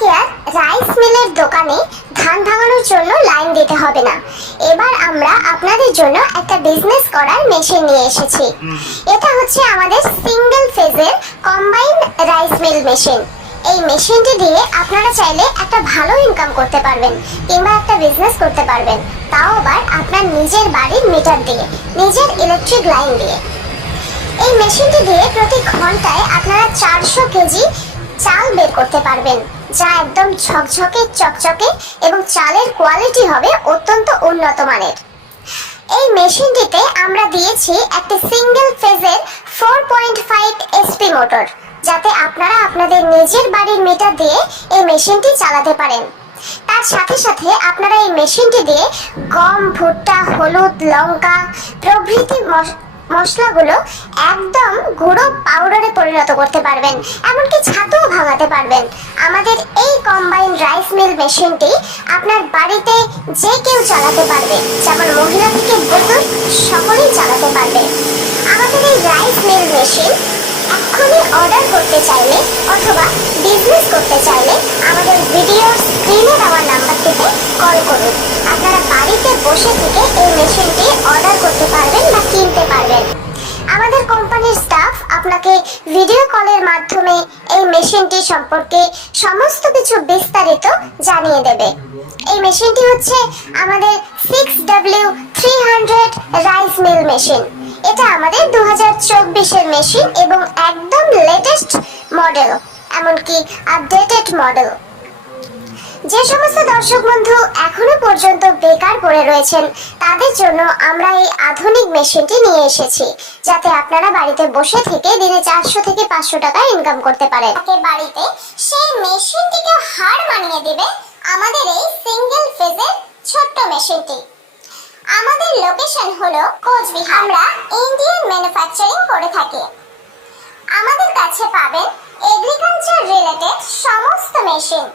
আপনাকে আর রাইস মিলের দোকানে ধান ভাঙানোর জন্য লাইন দিতে হবে না। এবার আমরা আপনাদের জন্য একটা বিজনেস করার মেশিন নিয়ে এসেছি। এটা হচ্ছে আমাদের সিঙ্গেল ফেজের কম্বাইন রাইস মিল মেশিন। এই মেশিনটি দিয়ে আপনারা চাইলে একটা ভালো ইনকাম করতে পারবেন কিংবা একটা বিজনেস করতে পারবেন, তাও আবার আপনার নিজের বাড়ির মিটার দিয়ে, নিজের ইলেকট্রিক লাইন দিয়ে। এই মেশিনটি দিয়ে প্রতি ঘন্টায় আপনারা 400 কেজি চাল বের করতে পারবেন, যা একদম ঝকঝকে চকচকে এবং চালের কোয়ালিটি হবে অত্যন্ত উন্নত মানের। এই মেশিনটিতে আমরা দিয়েছি একটি সিঙ্গেল ফেজের 4.5 এসপি মোটর, যাতে আপনারা আপনাদের নিজের বাড়ির মিটার দিয়ে এই মেশিনটি চালাতে পারেন। তার সাথে সাথে আপনারা এই মেশিনটি দিয়ে গম, ভুট্টা, হলুদ, লঙ্কা প্রভৃতি মশলাগুলো একদম গুঁড়ো পাউডারে পরিণত করতে পারবেন, এমনকি ছাতুও ভাঙাতে পারবেন। আমাদের এই কম্বাইন রাইস মিল মেশিনটি আপনার বাড়িতে যে কেউ চালাতে পারবে, যেমন মহিলা থেকে পুরুষ সকলেই চালাতে পারবে। আমাদের এই রাইস মিল মেশিন এক্ষুনি অর্ডার করতে চাইলে অথবা বিজনেস করতে চাইলে আমাদের ভিডিওর স্ক্রিনে দেওয়া নাম্বারটিতে কল করুন। আপনারা বাড়িতে বসে থেকে এই মেশিনটি অর্ডার করতে পারবেন বা কিনতে পারবেন। আমাদের কোম্পানির স্টাফ আপনাকে ভিডিও কলের মাধ্যমে এই মেশিনটি সম্পর্কে সমস্ত কিছু বিস্তারিত জানিয়ে দেবে। এই মেশিনটি হচ্ছে আমাদের 6W300 রাইস মিল মেশিন। এটা আমাদের 2024-এর মেশিন এবং একদম লেটেস্ট মডেল, এমনকি আপডেটেড মডেল। যে সমস্ত দর্শক বন্ধু এখনো পর্যন্ত বেকার পড়ে রয়েছেন, তাদের জন্য আমরা এই আধুনিক মেশিনটি নিয়ে এসেছি, যাতে আপনারা বাড়িতে বসে থেকে দিনে 400 থেকে 500 টাকা ইনকাম করতে পারেন। বাড়িতে সেই মেশিনটিকে হার মানিয়ে দেবে আমাদের এই সিঙ্গেল ফেজের ছোট্ট মেশিনটি। আমাদের লোকেশন হলো কোচবিহার। আমরা ইন্ডিয়ান ম্যানুফ্যাকচারিং করে থাকি। আমাদের কাছে পাবেন এগ্রিকালচার রিলেটেড সমস্ত মেশিন।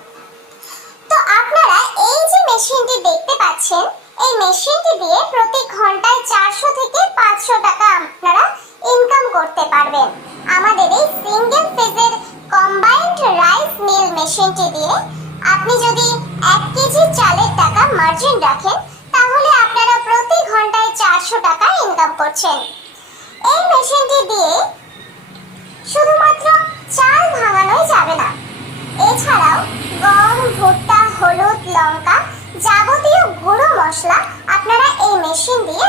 তো আপনারা এই যে মেশিনটি দেখতে পাচ্ছেন, এই মেশিনটি দিয়ে প্রতি ঘন্টায় 400 থেকে 500 টাকা আপনারা ইনকাম করতে পারবেন। আমাদের এই সিঙ্গেল ফেজের কম্বাইন্ড রাইস মিল মেশিনটি দিয়ে আপনি যদি 1 কেজি চালের টাকা মার্জিন রাখেন, তাহলে আপনারা প্রতি ঘন্টায় 400 টাকা ইনকাম করছেন। এই মেশিনটি দিয়ে শুধুমাত্র চাল ভাঙানোই যাবে না, এছাড়াও গম, ভুট্টা, হলুদ, লঙ্কা যাবতীয় গুঁড়ো মশলা আপনারা এই মেশিন দিয়ে